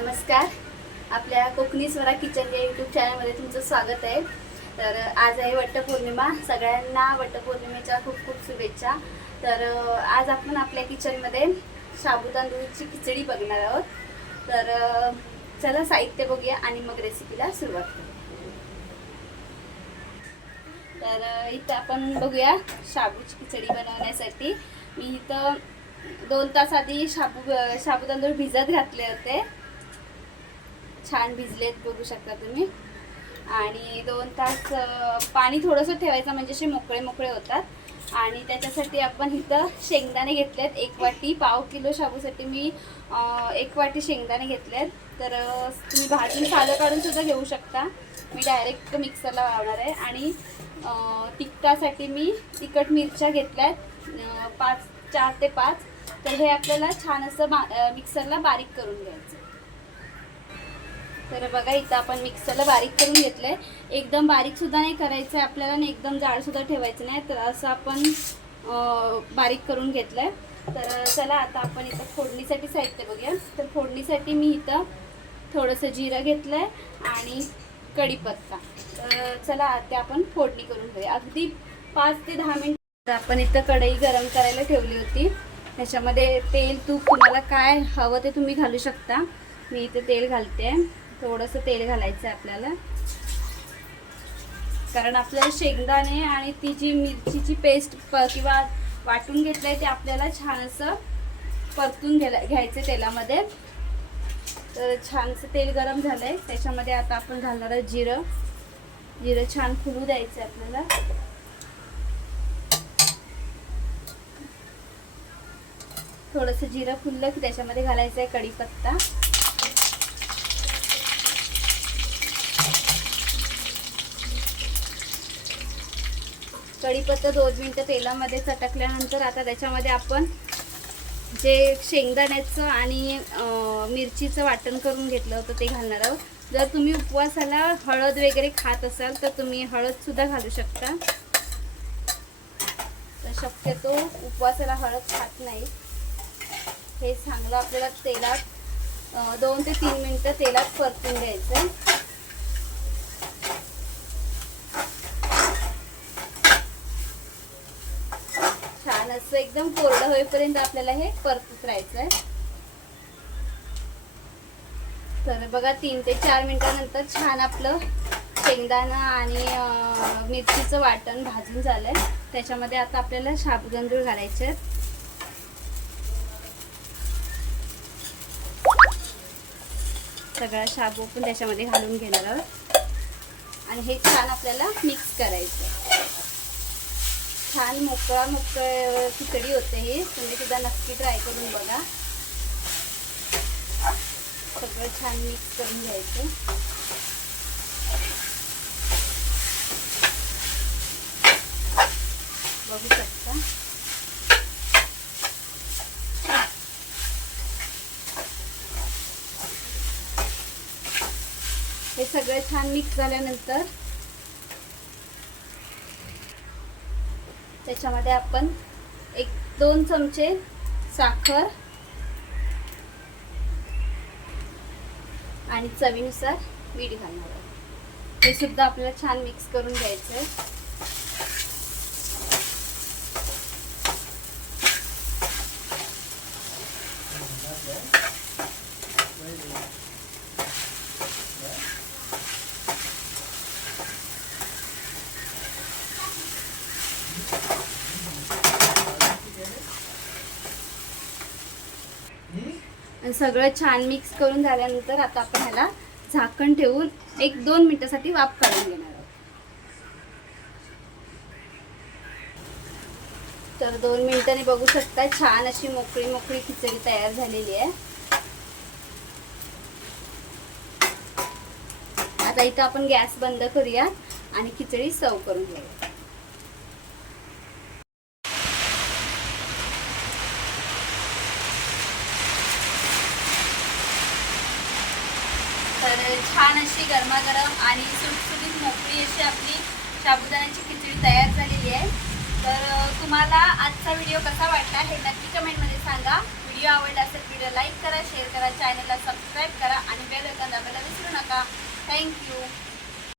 नमस्कार. आपल्या कोकणी स्वरा किचन या यूट्यूब चॅनलमध्ये तुमचं स्वागत आहे. तर आज आहे वटपौर्णिमा. सगळ्यांना वटपौर्णिमेच्या खूप खूप शुभेच्छा. तर आज आपण आपल्या किचनमध्ये साबू तांदूळची खिचडी बघणार आहोत. तर चला साहित्य बघूया आणि मग रेसिपीला सुरुवात करू. तर इथं आपण बघूया शाबूची खिचडी बनवण्यासाठी. मी इथं दोन तास आधी शाबू शाबू तांदूळ भिजत घातले होते. छान भिजलेत बघू शकता तुम्ही. आणि दोन तास पाणी थोडंसं ठेवायचं म्हणजे असे मोकळे मोकळे होतात. आणि त्याच्यासाठी आपण इथं शेंगदाणे घेतलेत. एक वाटी पाव किलो शाबूसाठी मी एक वाटी शेंगदाणे घेतलेत. तर तुम्ही भाजून सालं काढून सुद्धा घेऊ शकता. मी डायरेक्ट मिक्सरला लावणार आहे. आणि तिखटासाठी मी तिखट मिरच्या घेतल्यात. आहेत पाच चार ते पाच. तर हे आपल्याला छान असं बा मिक्सरला बारीक करून घ्यायचं. तर बघा इथं आपण मिक्सरला बारीक करून घेतलंय. एकदम बारीक सुद्धा नाही करायचं आहे आपल्याला आणि एकदम जाड सुद्धा ठेवायचं नाही. तर असं आपण बारीक करून घेतलंय. तर चला आता आपण इथं फोडणीसाठी साहित्य बघूया. तर फोडणीसाठी मी इथं थोडंसं जिरं घेतलंय आणि कढीपत्ता. तर चला ते आपण फोडणी करून घेऊया. अगदी पाच ते दहा मिनिट आपण इथं कढई गरम करायला ठेवली होती. त्याच्यामध्ये तेल तूप तुम्हाला काय हवं ते तुम्ही घालू शकता. मी इथे तेल घालते. थोडंसं तेल घालायचं आहे आपल्याला. कारण आपल्याला शेंगदाणे आणि ती जी मिरचीची पेस्ट किंवा वाटून घेतलंय ते आपल्याला छान असं परतून घ्यायला घ्यायचं तेलामध्ये. तर छानसं तेल गरम झालंय. त्याच्यामध्ये आता आपण घालणार आहे जिरं. जिरं छान फुलू द्यायचं आहे आपल्याला. थोडंसं जिरं फुललं की त्याच्यामध्ये घालायचं आहे कढीपत्ता. कढीपत्ता दोन मिनटं तेलामध्ये चटकल्यानंतर आता त्याच्यामध्ये आपण जे शेंगदाण्याचं आणि मिरचीचं वाटण करून घेतलं होतं ते घालणार आहोत. जर तुम्ही उपवासाला हळद वगैरे खात असाल तर तुम्ही हळदसुद्धा घालू शकता. तर शक्यतो उपवासाला हळद खात नाही. हे चांगलं आपल्याला तेलात दोन ते तीन मिनटं तेलात परतून घ्यायचं छान असं एकदम कोरडं होईपर्यंत आपल्याला हे परतत राहायचं आहे तर बघा तीन ते चार मिनिटानंतर छान आपलं शेंगदाणा आणि मिरचीचं वाटण भाजून झालंय त्याच्यामध्ये आता आपल्याला साबुदाणा घालायचे आहेत. सगळा शाबू पण त्याच्यामध्ये घालून घेणार आहोत आणि हे छान आपल्याला मिक्स करायचं आहे. छान मोकळा मोकळ खिचडी होते ही. तुम्ही सुद्धा नक्की ट्राय करून बघा. सगळं छान मिक्स करून घ्यायचं. बघू शकता. हे सगळं छान मिक्स झाल्यानंतर त्याच्यामध्ये आपण एक दोन चमचे साखर आणि चवीनुसार मीठ घालणार आहोत. हे सुद्धा आपल्याला छान मिक्स करून घ्यायचं आहे आणि सगळं छान मिक्स करून झाल्यानंतर आता आपण ह्याला झाकण ठेवून एक दोन मिनिटासाठी वाफ काढून घेणार आहोत. तर दोन मिनिटांनी बघू शकता छान अशी मोकळी मोकळी खिचडी तयार झालेली आहे. आता इथं आपण गॅस बंद करूया आणि खिचडी सर्व करून घेऊया तर छान अशी गरमागरम आणि सुटसुटीत मोकळी अशी आपली साबुदाण्याची खिचडी तयार झालेली आहे. तर तुम्हाला आजचा व्हिडिओ